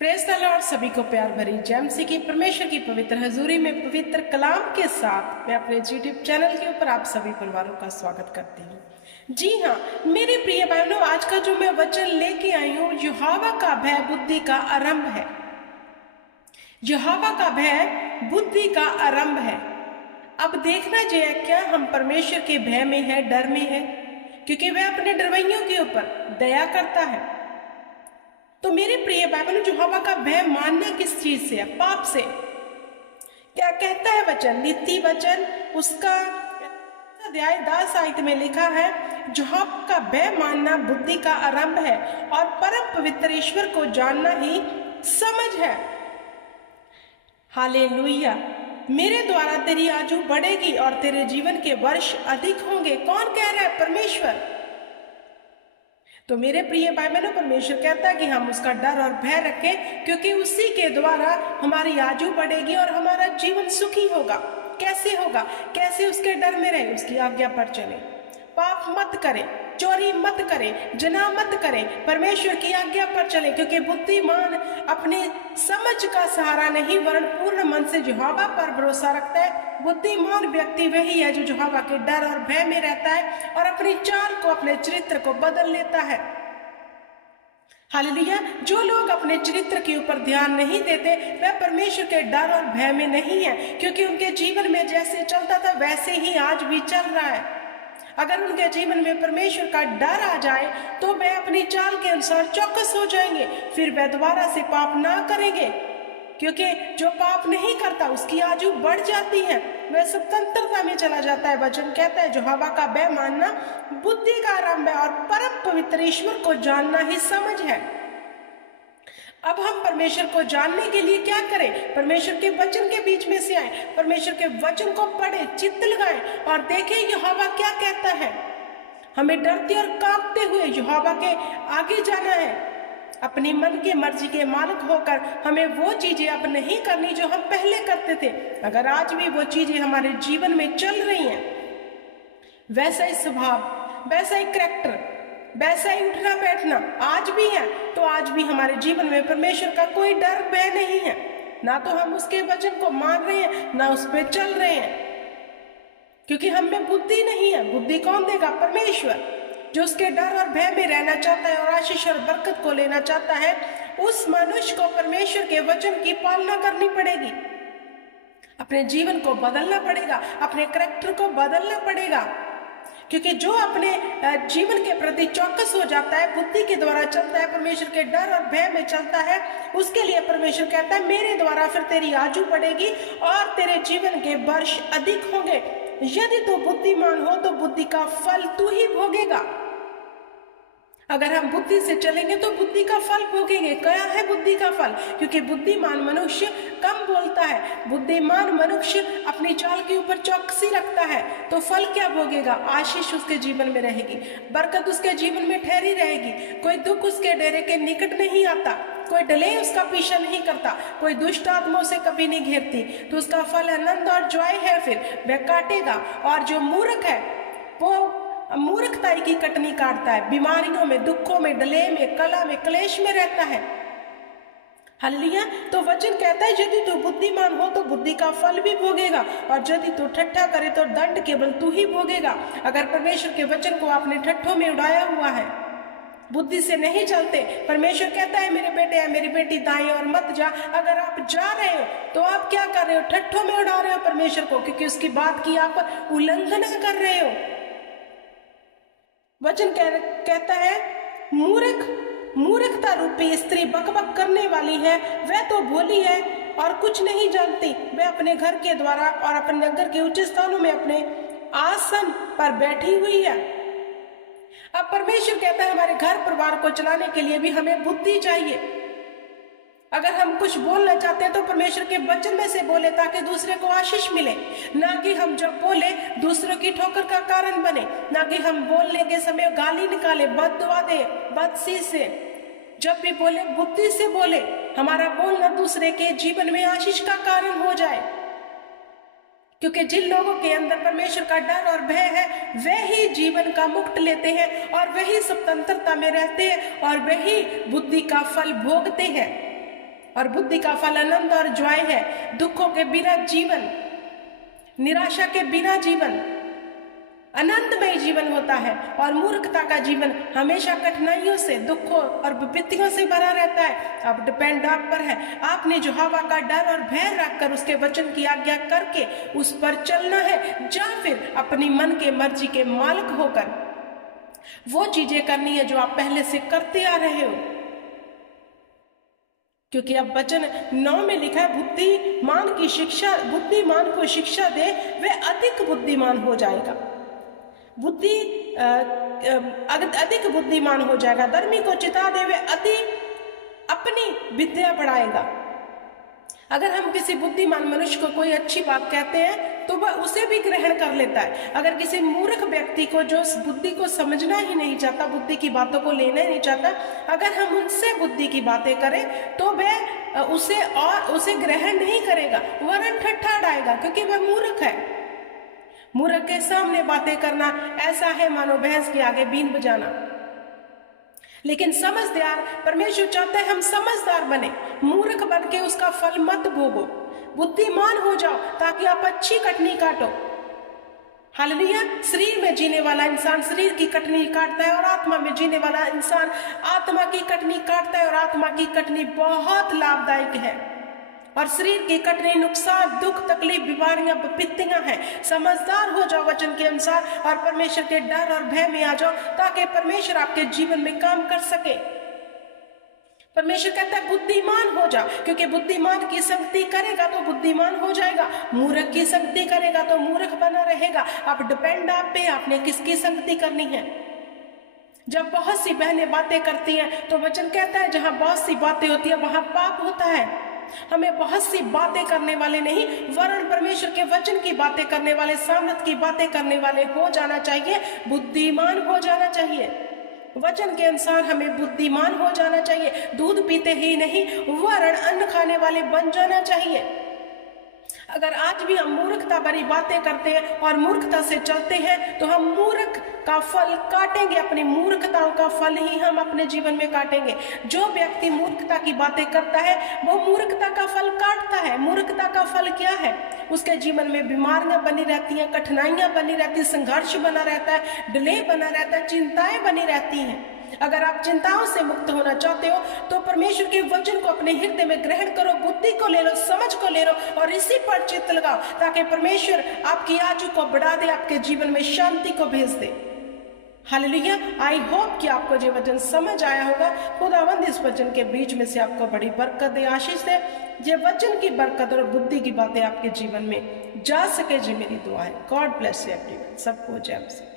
Press the Lord. सभी को प्यार भरी जय मसीह की परमेश्वर की पवित्र हजूरी में पवित्र कलाम के साथ मैं अपने यूट्यूब चैनल के ऊपर आप सभी परिवारों का स्वागत करती हूँ। जी हाँ मेरे प्रिय बहनों, आज का जो मैं वचन लेके आई हूँ, यहोवा का भय बुद्धि का आरंभ है। यहोवा का भय बुद्धि का आरंभ है। अब देखना चाहिए क्या हम परमेश्वर के भय में है, डर में है, क्योंकि वह अपने डरवैयों के ऊपर दया करता है। तो मेरे प्रिय बहनों, यहोवा का भय मानना किस चीज से है? पाप से। क्या कहता है वचन? नीति वचन उसका अध्याय 10 आयत में लिखा है, यहोवा का भय मानना बुद्धि का आरंभ है और परम पवित्र ईश्वर को जानना ही समझ है। हालेलुया। मेरे द्वारा तेरी आयु बढ़ेगी और तेरे जीवन के वर्ष अधिक होंगे। कौन कह रहा है? परमेश्वर। तो मेरे प्रिय भाई बहनों, परमेश्वर कहता है कि हम उसका डर और भय रखें, क्योंकि उसी के द्वारा हमारी आयु बढ़ेगी और हमारा जीवन सुखी होगा। कैसे होगा? कैसे? उसके डर में रहे, उसकी आज्ञा पर चले, पाप मत करें, चोरी मत करें, जना मत करें, परमेश्वर की आज्ञा पर चले, क्योंकि बुद्धिमान अपने समझ का सहारा नहीं वरन पूर्ण मन से यहोवा पर भरोसा रखता है। बुद्धिमान व्यक्ति वही है जो यहोवा के डर और भय में रहता है और अपनी चाल को, अपने चरित्र को बदल लेता है। हालेलुया। जो लोग अपने चरित्र के ऊपर ध्यान नहीं देते वह परमेश्वर के डर और भय में नहीं है, क्योंकि उनके जीवन में जैसे चलता था वैसे ही आज भी चल रहा है। अगर उनके जीवन में परमेश्वर का डर आ जाए तो वे अपनी चाल के अनुसार चौकस हो जाएंगे, फिर वे दोबारा से पाप ना करेंगे, क्योंकि जो पाप नहीं करता उसकी आयु बढ़ जाती है, वह स्वतंत्रता में चला जाता है। वचन कहता है यहोवा का भय मानना बुद्धि का आरंभ है और परम पवित्र ईश्वर को जानना ही समझ है। अब हम परमेश्वर को जानने के लिए क्या करें? परमेश्वर के वचन के बीच में से आए, परमेश्वर के वचन को पढ़े, चित्त लगाएं और देखें यहोवा क्या कहता है। हमें डरते और कांपते हुए यहोवा के आगे जाना है। अपनी मन के मर्जी के मालिक होकर हमें वो चीजें अब नहीं करनी जो हम पहले करते थे। अगर आज भी वो चीजें हमारे जीवन में चल रही हैं, वैसा ही स्वभाव, वैसा ही करैक्टर, वैसा ही उठना बैठना आज भी है, तो आज भी हमारे जीवन में परमेश्वर का कोई डर भय नहीं है। ना तो हम उसके वचन को मान रहे हैं, ना उस पर चल रहे हैं, क्योंकि हम में बुद्धि नहीं है। बुद्धि कौन देगा? परमेश्वर। जो उसके डर और भय में रहना चाहता है और आशीष और बरकत को लेना चाहता है, उस मनुष्य को परमेश्वर के वचन की पालना करनी पड़ेगी, अपने जीवन को बदलना पड़ेगा, अपने करैक्टर को बदलना पड़ेगा, क्योंकि जो अपने जीवन के प्रति चौकस हो जाता है, बुद्धि के द्वारा चलता है, परमेश्वर के डर और भय में चलता है, उसके लिए परमेश्वर कहता है मेरे द्वारा फिर तेरी आयु बढ़ेगी और तेरे जीवन के वर्ष अधिक होंगे। यदि तू बुद्धिमान हो तो बुद्धि का फल तू ही भोगेगा। अगर हम बुद्धि से चलेंगे तो बुद्धि का फल भोगेंगे। क्या है बुद्धि का फल? क्योंकि बुद्धिमान मनुष्य कम बोलता है, बुद्धिमान मनुष्य अपनी चाल के ऊपर चौकसी रखता है, तो फल क्या भोगेगा? आशीष उसके जीवन में रहेगी, बरकत उसके जीवन में ठहरी रहेगी, कोई दुख उसके डेरे के निकट नहीं आता, कोई डले उसका पीछा नहीं करता, कोई दुष्ट आत्माओं से कभी नहीं घेरती, तो उसका फल आनंद और जॉय है, फिर वह काटेगा। और जो मूर्ख है वो मूर्खताई की कटनी काटता है, बीमारियों में, दुखों में, डले में, कला में, क्लेश में रहता है। हालेलुया। तो वचन कहता है यदि तू बुद्धिमान हो तो बुद्धि का फल भी भोगेगा, और यदि तू ठट्ठा करे तो दंड केवल तू ही भोगेगा। अगर परमेश्वर के वचन को आपने ठट्ठों में उड़ाया हुआ है, बुद्धि से नहीं चलते, परमेश्वर कहता है मेरे बेटे है, मेरी बेटी दाएं और मत जा। अगर आप जा रहे हो तो आप क्या कर रहे हो? ठट्ठों में उड़ा रहे हो परमेश्वर को, क्योंकि उसकी बात की आप उल्लंघना कर रहे हो। वचन कहता है मूर्खता रूपी स्त्री बकबक करने वाली है, वह तो भोली है और कुछ नहीं जानती। वह अपने घर के द्वारा और अपने नगर के उच्च स्थानों में अपने आसन पर बैठी हुई है। अब परमेश्वर कहता है हमारे घर परिवार को चलाने के लिए भी हमें बुद्धि चाहिए। अगर हम कुछ बोलना चाहते हैं तो परमेश्वर के वचन में से बोले, ताकि दूसरे को आशीष मिले, ना कि हम जब बोले दूसरों की ठोकर का कारण बने, ना कि हम बोलने के समय गाली निकाले, बददुआ दे, बदसी से। जब भी बोले बुद्धि से बोले, हमारा बोलना दूसरे के जीवन में आशीष का कारण हो जाए, क्योंकि जिन लोगों के अंदर परमेश्वर का डर और भय है वे ही जीवन का मुक्त लेते हैं और वही स्वतंत्रता में रहते हैं और वही बुद्धि का फल भोगते हैं। और बुद्धि का फल आनंद और जॉय है। दुखों के बिना जीवन, निराशा के बिना जीवन आनंदमय जीवन होता है, और मूर्खता का जीवन हमेशा कठिनाइयों से, दुखों और विपत्तियों से भरा रहता है। अब डिपेंड आप पर है, आपने जो हवा का डर और भय रखकर उसके वचन की आज्ञा करके उस पर चलना है, या फिर अपनी मन के मर्जी के मालिक होकर वो चीजें करनी है जो आप पहले से करते आ रहे हो। क्योंकि अब वचन 9 में लिखा है, बुद्धिमान को शिक्षा दे, वह अधिक बुद्धिमान हो जाएगा। अधिक बुद्धिमान हो जाएगा। धर्मी को चिता दे, वह अपनी विद्या बढ़ाएगा। अगर हम किसी बुद्धिमान मनुष्य को कोई अच्छी बात कहते हैं तो वह उसे भी ग्रहण कर लेता है। अगर किसी मूर्ख व्यक्ति को, जो बुद्धि को समझना ही नहीं चाहता, बुद्धि की बातों को लेना ही नहीं चाहता, अगर हम उनसे बुद्धि की बातें करें तो वह उसे ग्रहण नहीं करेगा, वरन ठट्ठा उड़ाएगा, क्योंकि वह मूर्ख है। मूर्ख के सामने बातें करना ऐसा है मानो भैंस के आगे बीन बजाना। लेकिन समझदार, परमेश्वर चाहता है हम समझदार बने, मूर्ख बन के उसका फल मत भोगो, बुद्धिमान हो जाओ ताकि आप अच्छी कटनी काटो। हालेलुया। शरीर में जीने वाला इंसान शरीर की कटनी काटता है, और आत्मा में जीने वाला इंसान आत्मा की कटनी काटता है, और आत्मा की कटनी बहुत लाभदायक है। और शरीर की कटनी नुकसान, दुख, तकलीफ, बीमारियां, विपत्तियां हैं। समझदार हो जाओ वचन के अनुसार, और परमेश्वर के डर और भय में आ जाओ, ताकि परमेश्वर आपके जीवन में काम कर सके। परमेश्वर कहता है बुद्धिमान हो जाओ, क्योंकि बुद्धिमान की संगति करेगा तो बुद्धिमान हो जाएगा, मूर्ख की संगति करेगा तो मूर्ख बना रहेगा। अब डिपेंड आप पे, आपने किसकी संगति करनी है। जब बहुत सी बहनें बातें करती हैं तो वचन कहता है जहां बहुत सी बातें होती है वहां पाप होता है। हमें बहुत सी बातें करने वाले नहीं, वरन परमेश्वर के वचन की बातें करने वाले, सामर्थ की बातें करने वाले हो जाना चाहिए, बुद्धिमान हो जाना चाहिए। वचन के अनुसार हमें बुद्धिमान हो जाना चाहिए, दूध पीते ही नहीं वरन अन्न खाने वाले बन जाना चाहिए। अगर आज भी हम मूर्खता भरी बातें करते हैं और मूर्खता से चलते हैं तो हम मूर्ख का फल काटेंगे, अपनी मूर्खताओं का फल ही हम अपने जीवन में काटेंगे। जो व्यक्ति मूर्खता की बातें करता है वो मूर्खता का फल काटता है। मूर्खता का फल क्या है? उसके जीवन में बीमारियां बनी रहती हैं, कठिनाइयां बनी रहती है, संघर्ष बना रहता है, डिले बना रहता है, चिंताएं बनी रहती हैं। अगर आप चिंताओं से मुक्त होना चाहते हो तो परमेश्वर के वचन को अपने हृदय में ग्रहण करो, बुद्धि को ले लो, समझ को ले लो और इसी पर चित्त लगाओ, ताकि परमेश्वर आपकी आयु को बढ़ा दे, आपके जीवन में शांति को भेज दे। हालेलुया। आई होप कि आपको ये वचन समझ आया होगा। खुदावंद इस वचन के बीच में से आपको बड़ी बरकत दे, आशीष दे। ये वचन की बरकत और बुद्धि की बातें आपके जीवन में जा सके, जी मेरी दुआ है। God bless you everyone. सबको जय मसीह।